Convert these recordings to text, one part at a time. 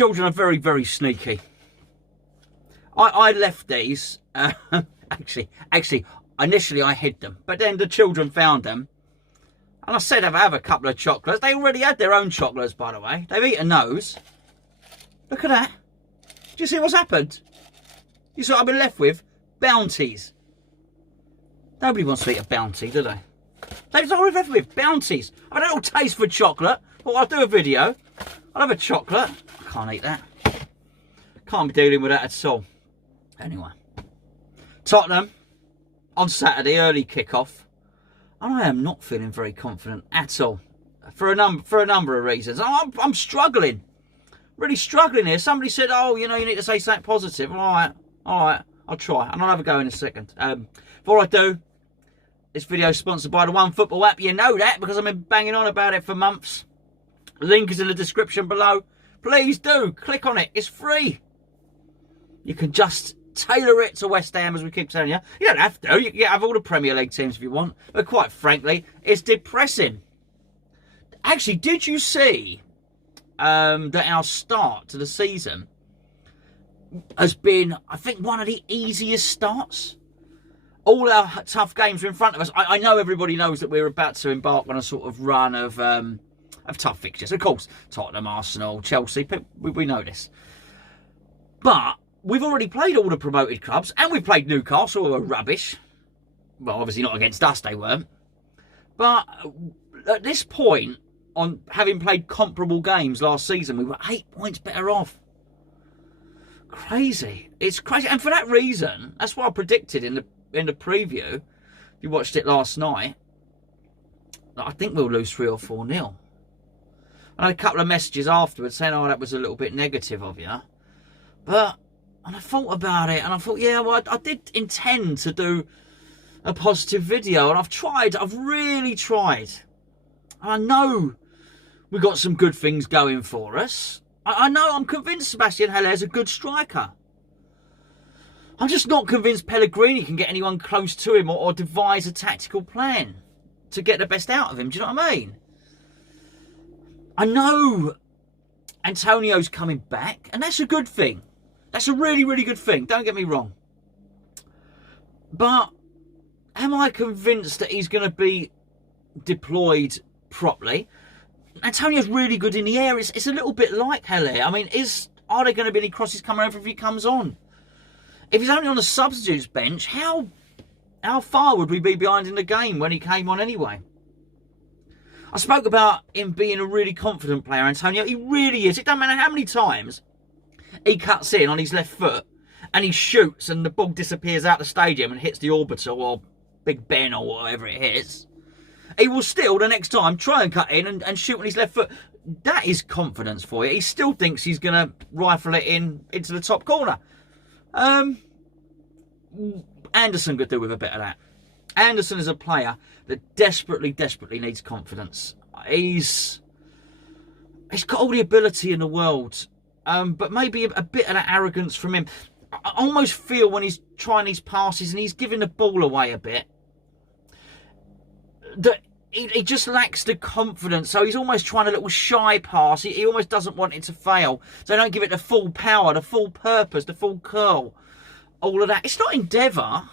children are very, very sneaky. I left these. Actually, initially I hid them, but then the children found them. And I said I'd have a couple of chocolates. They already had their own chocolates, by the way. They've eaten those. Look at that. Do you see what's happened? You see what I've been left with? Bounties. Nobody wants to eat a bounty, do they? That's all we've left with. Bounties. I've had a little taste for chocolate. Well, I'll do a video. I'll have a chocolate. I can't eat that. Can't be dealing with that at all. Anyway. Tottenham on Saturday, early kick-off. And I am not feeling very confident at all. For a number of reasons. I'm struggling. Really struggling here. Somebody said, oh, you know, you need to say something positive. All right, I'll try. And I'll have a go in a second. Before I do, this video is sponsored by the One Football app. You know that because I've been banging on about it for months. Link is in the description below. Please do. Click on it. It's free. You can just tailor it to West Ham, as we keep telling you. You don't have to. You can have all the Premier League teams if you want. But quite frankly, it's depressing. Actually, did you see that our start to the season has been, I think, one of the easiest starts? All our tough games are in front of us. I know everybody knows that we're about to embark on a sort of run of tough fixtures. Of course, Tottenham, Arsenal, Chelsea, we know this. But we've already played all the promoted clubs, and we've played Newcastle, who were rubbish. Well, obviously not against us, they weren't. But at this point, on having played comparable games last season, we were 8 points better off. Crazy. It's crazy. And for that reason, that's what I predicted in the preview. If you watched it last night, I think we'll lose 3 or 4-0. I had a couple of messages afterwards saying, oh, that was a little bit negative of you. But, and I thought about it, and I thought, yeah, well, I did intend to do a positive video, and I've really tried. And I know we got some good things going for us. I know, I'm convinced Sebastian Haller's a good striker. I'm just not convinced Pellegrini can get anyone close to him or devise a tactical plan to get the best out of him. Do you know what I mean? I know Antonio's coming back, and that's a good thing. That's a really, really good thing. Don't get me wrong. But am I convinced that he's going to be deployed properly? Antonio's really good in the air. It's a little bit like Haller. I mean, are there going to be any crosses coming over if he comes on? If he's only on the substitutes bench, how far would we be behind in the game when he came on anyway? I spoke about him being a really confident player, Antonio. He really is. It doesn't matter how many times he cuts in on his left foot and he shoots and the ball disappears out the stadium and hits the orbital or Big Ben or whatever it hits. He will still, the next time, try and cut in and shoot on his left foot. That is confidence for you. He still thinks he's going to rifle it into the top corner. Anderson could do with a bit of that. Anderson is a player that desperately, desperately needs confidence. He's got all the ability in the world, but maybe a bit of that arrogance from him. I almost feel when he's trying these passes and he's giving the ball away a bit, that he just lacks the confidence. So he's almost trying a little shy pass. He almost doesn't want it to fail. So don't give it the full power, the full purpose, the full curl. All of that. It's not endeavour.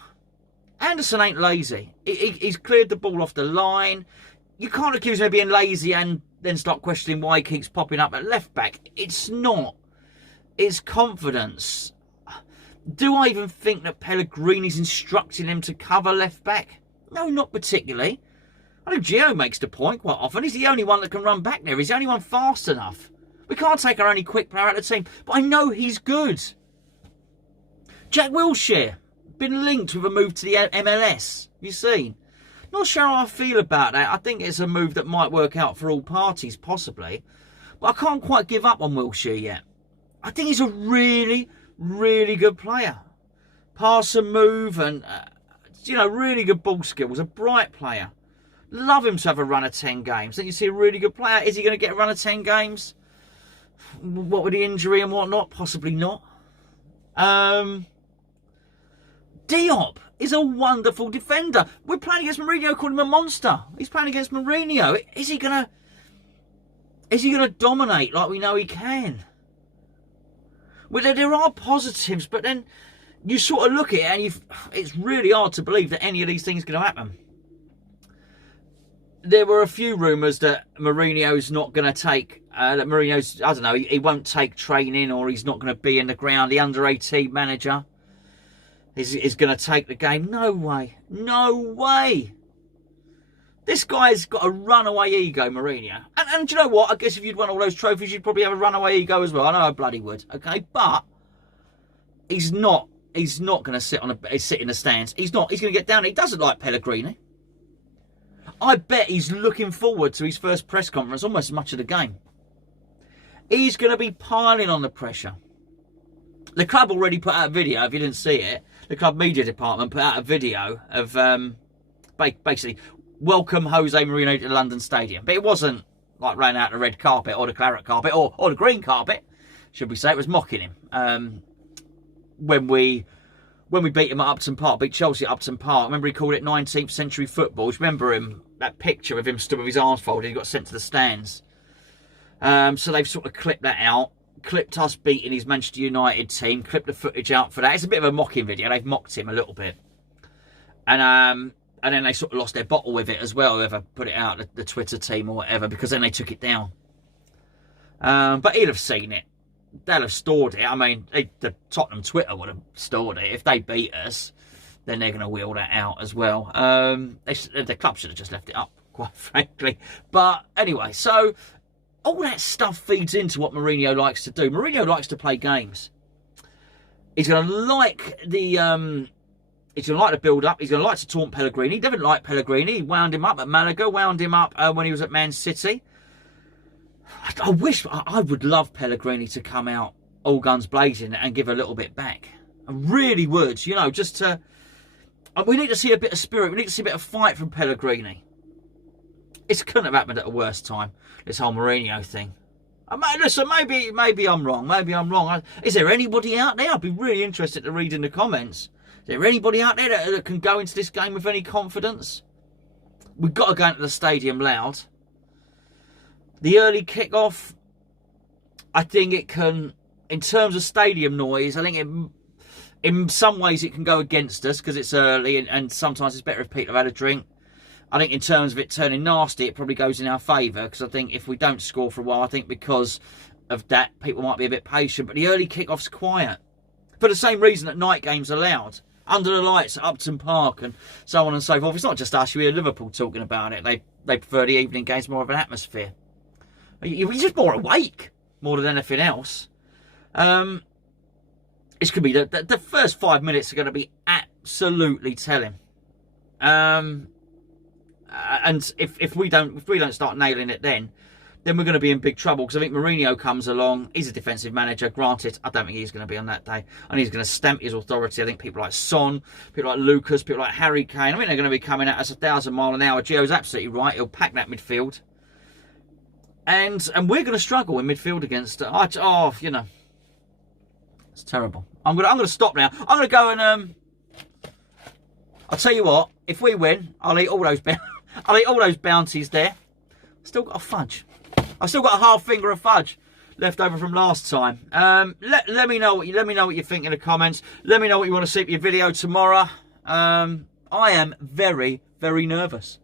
Anderson ain't lazy. He's cleared the ball off the line. You can't accuse him of being lazy and then start questioning why he keeps popping up at left back. It's not. It's confidence. Do I even think that Pellegrini's instructing him to cover left back? No, not particularly. I know Gio makes the point quite often. He's the only one that can run back there. He's the only one fast enough. We can't take our only quick player out of the team. But I know he's good. Jack Wilshere, been linked with a move to the MLS. Have you seen? Not sure how I feel about that. I think it's a move that might work out for all parties, possibly. But I can't quite give up on Wilshere yet. I think he's a really, really good player. Pass and move and, really good ball skills. A bright player. Love him to have a run of 10 games. Then you see a really good player. Is he going to get a run of 10 games? What with the injury and whatnot? Possibly not. Diop is a wonderful defender. We're playing against Mourinho, called him a monster. He's playing against Mourinho. Is he gonna dominate like we know he can? Well, there are positives, but then you sort of look at it and it's really hard to believe that any of these things are going to happen. There were a few rumours that Mourinho's not going to take, that Mourinho's, I don't know, he won't take training, or he's not going to be in the ground. The under-18 manager is going to take the game. No way. No way. This guy's got a runaway ego, Mourinho. And do you know what? I guess if you'd won all those trophies, you'd probably have a runaway ego as well. I know I bloody would, okay? But he's not going to sit in the stands. He's not. He's going to get down. He doesn't like Pellegrini. I bet he's looking forward to his first press conference almost as much of the game. He's going to be piling on the pressure. The club already put out a video, if you didn't see it. The club media department put out a video of basically welcome Jose Mourinho to the London Stadium. But it wasn't like ran out the red carpet or the claret carpet or the green carpet, should we say. It was mocking him. When we beat him at Upton Park, beat Chelsea at Upton Park, remember he called it 19th century football. Remember him, that picture of him stood with his arms folded, he got sent to the stands. So they've sort of clipped that out, clipped us beating his Manchester United team, clipped the footage out for that. It's a bit of a mocking video. They've mocked him a little bit. And then they sort of lost their bottle with it as well, whoever put it out, the Twitter team or whatever, because then they took it down. But he'll have seen it. They'll have stored it. I mean, the Tottenham Twitter would have stored it. If they beat us, then they're going to wheel that out as well. The club should have just left it up, quite frankly. But anyway, so all that stuff feeds into what Mourinho likes to do. Mourinho likes to play games. He's going to like the build-up. He's going to like to taunt Pellegrini. He didn't like Pellegrini. He wound him up at Malaga, wound him up when he was at Man City. I would love Pellegrini to come out all guns blazing and give a little bit back. I really would, you know, just to... We need to see a bit of spirit. We need to see a bit of fight from Pellegrini. It couldn't have happened at a worse time, this whole Mourinho thing. Listen, maybe I'm wrong. Maybe I'm wrong. Is there anybody out there? I'd be really interested to read in the comments. Is there anybody out there that can go into this game with any confidence? We've got to go into the stadium loud. The early kick-off, I think it can, in terms of stadium noise, I think in some ways it can go against us because it's early and sometimes it's better if people have had a drink. I think in terms of it turning nasty, it probably goes in our favour because I think if we don't score for a while, I think because of that, people might be a bit patient. But the early kick-off's quiet. For the same reason that night games are loud. Under the lights at Upton Park and so on and so forth. It's not just us, you hear Liverpool talking about it. They prefer the evening games, more of an atmosphere. You're just more awake, more than anything else. It's going to be the first 5 minutes are going to be absolutely telling. And if we don't start nailing it, then we're going to be in big trouble. Because I think Mourinho comes along. He's a defensive manager. Granted, I don't think he's going to be on that day. And he's going to stamp his authority. I think people like Son, people like Lucas, people like Harry Kane. I think they're going to be coming at us 1,000 miles an hour. Gio's absolutely right. He'll pack that midfield. And we're going to struggle in midfield against... you know. It's terrible. I'm going to stop now. I'm going to go and... I'll tell you what. If we win, I'll eat all those bounties there. Still got a fudge. I've still got a half finger of fudge left over from last time. Let me know what you think in the comments. Let me know what you want to see for your video tomorrow. I am very, very nervous.